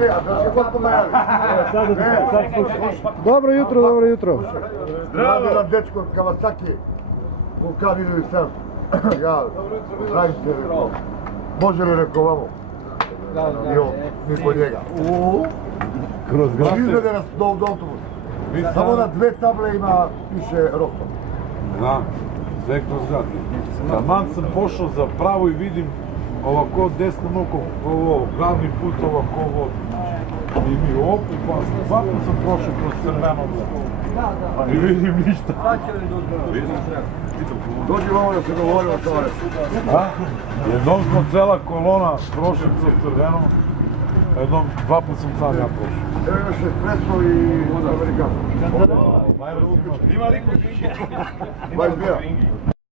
Ne, a da se god pomajavi. Dobro jutro, dobro jutro. Zdravo. Jedan dečko Kawasaki, Vulkan 1007. Ja znajim se, rekao, može li rekao vamo? I on, mi kod njega. Kroz Izvede nas do autobusa. Samo na 2 table ima piše Rostov. Da, sve kroz grad. Taman sam pošao za pravo i vidim ovako desnom okom, ovo, glavni put ovako ovo. I mi opu, pa svako sam prošao kroz crveno. I vidim ništa. Dođi vamo da se govorimo o tome. Jednom smo cela kolona prošli kroz crveno, jednom, 2 put sam sam ja prošao. Evo imaš espresso i amerikano. Ima liko? Bajs bija.